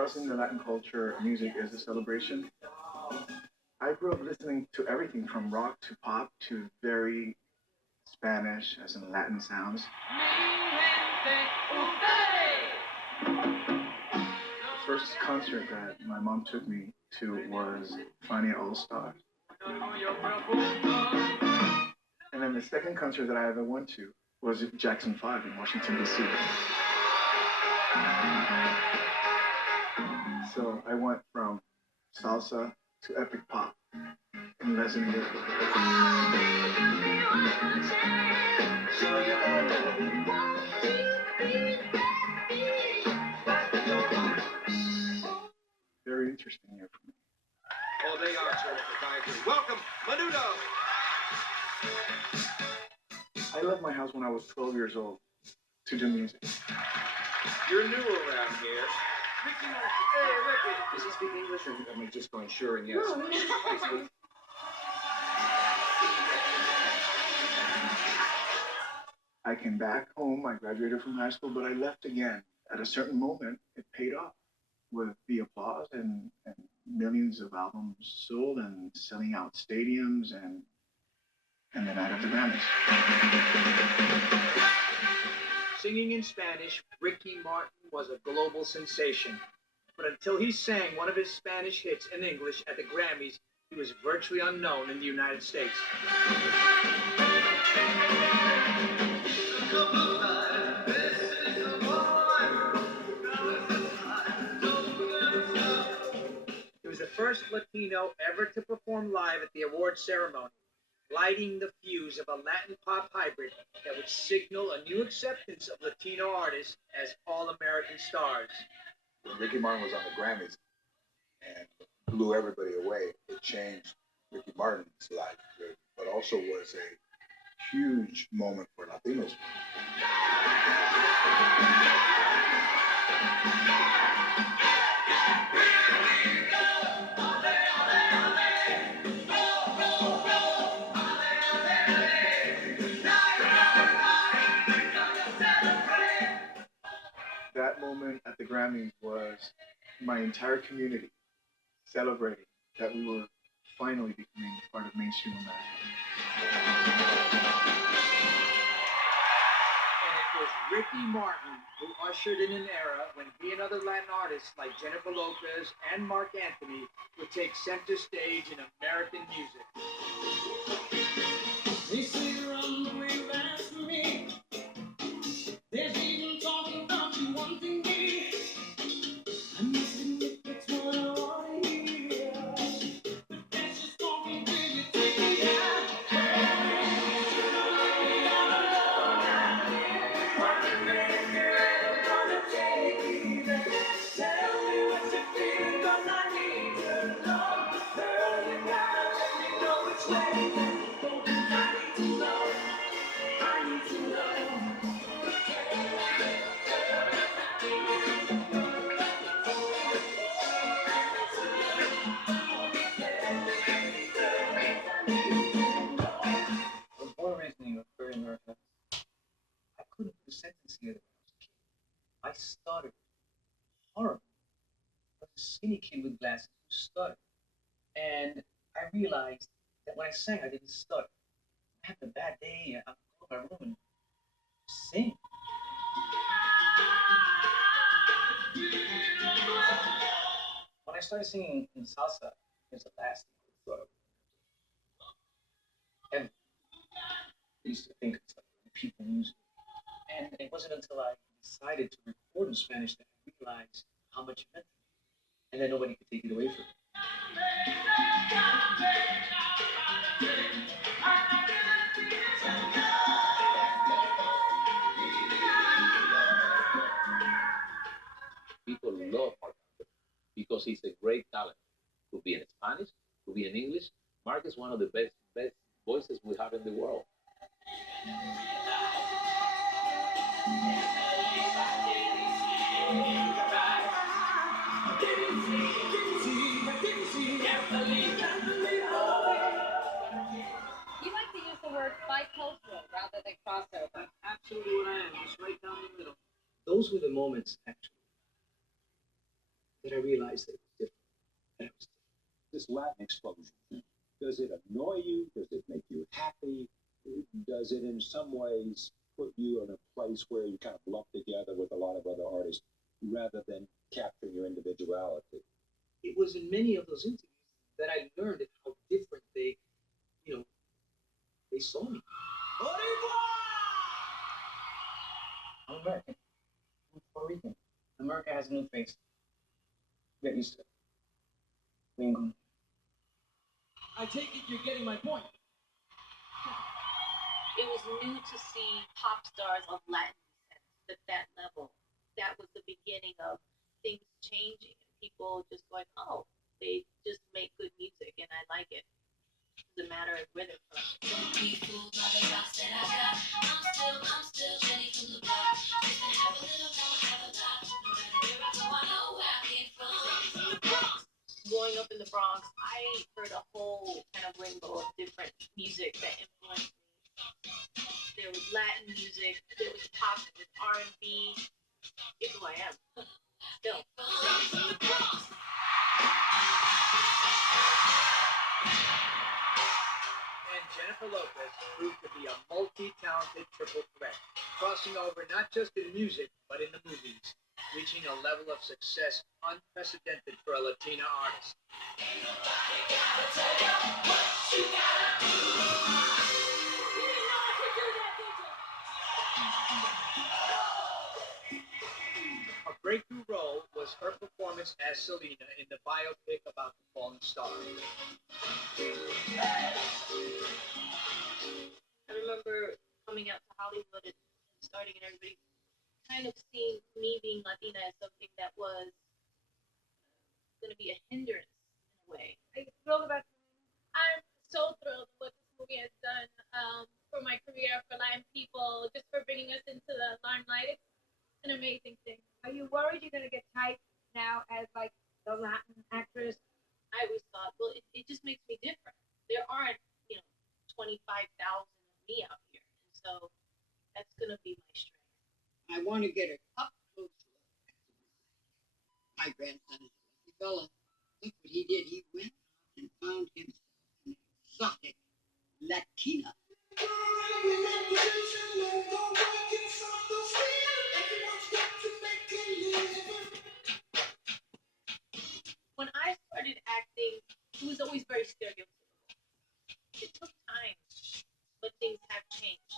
For us in the Latin culture, music is a celebration. I grew up listening to everything from rock to pop to very Spanish, as in Latin sounds. The first concert that my mom took me to was Fania All Stars. And then the second concert that I ever went to was at Jackson 5 in Washington, D.C. So I went from salsa to epic pop in less than a year. Very interesting year for me. Oh, they are terrific. I agree. Welcome, Menudo. I left my house when I was 12 years old to do music. You're new around here. Ricky Martin. Hey, Ricky. Does he speak English or am I just going sure and yes? No. I came back home, I graduated from high school, but I left again. At a certain moment, it paid off with the applause and millions of albums sold and selling out stadiums and the night of the Grammys. Singing in Spanish, Ricky Martin was a global sensation. But until he sang one of his Spanish hits in English at the Grammys, he was virtually unknown in the United States. He was the first Latino ever to perform live at the awards ceremony, lighting the fuse of a Latin pop hybrid that would signal a new acceptance of Latino artists as all-American stars. When Ricky Martin was on the Grammys and blew everybody away, it changed Ricky Martin's life, but also was a huge moment for Latinos. That moment at the Grammys was my entire community celebrating that we were finally becoming part of mainstream America. And it was Ricky Martin who ushered in an era when he and other Latin artists like Jennifer Lopez and Marc Anthony would take center stage in American music. They say run the way back for me. There's even talking about you wanting me. I must admit that's what I want to hear. But that's just talking till you take me out. Tell me what you're feeling, 'cause I need to know. Girl, you gotta let me know which way you're going. I need to know. I need to know. I was born and raised in New York, very American. I couldn't put a sentence together when I was a kid. I stuttered horribly. I was a skinny kid with glasses who stuttered. And I realized that when I sang, I didn't stutter. I had a bad day, I would go to my room and sing. When I started singing in salsa, it was the last thing I thought of. And I used to think it's like people music. And it wasn't until I decided to record in Spanish that I realized how much it meant to me. And then nobody could take it away from me. People love Marc because he's a great talent. Could be in Spanish, could be in English. Marc is one of the best voices we have in the world. You like to use the word bicultural rather than crossover. That's absolutely what I am, just right down the middle. Those were the moments, actually, that that I realized that it was different. That it was different. This Latin explosion, does it annoy you? Does it make you happy? Does it in some ways put you in a place where you kind of lump together with a lot of other artists rather than capturing your individuality? It was in many of those interviews that I learned how different they, you know, they saw me. I'm American. I'm Puerto Rican. America has a new face. Get used to it. We ain't going. I take it you're getting my point. It was new to see pop stars of Latin descent at that level. That was the beginning of things changing and people just going, oh, they just make good music and I like it. It doesn't matter where they're from. Don't be fooled by the rocks that I got. I'm still Jenny from the block. Just to have a little, don't have a lot. No matter where I go, I know where I came from. Growing up in the Bronx, I heard a whole kind of rainbow of different music that influenced me. There was Latin music, there was pop, there was R&B. It's who I am. Still. And Jennifer Lopez proved to be a multi-talented triple threat, crossing over not just in music, but in the movies, reaching a level of success unprecedented for a Latina artist. A breakthrough role was her performance as Selena in the biopic about the fallen star. I remember coming out to Hollywood and starting and everybody kind of seeing me being Latina as something that was going to be a hindrance in a way. I'm thrilled about it. I'm so thrilled what this movie has done for my career, for Latin people, just for bringing us into the limelight. It's an amazing thing. Are you worried you're going to get typed now as like the Latin actress? I always thought, well, it just makes me different. There aren't, 25,000 of me out here. And so that's going to be my strength. I want to get a up close look at my grandson is a lucky fella. Look what he did. He went and found himself an exotic Latina. When I started acting, it was always very stereotypical. It took time, but things have changed.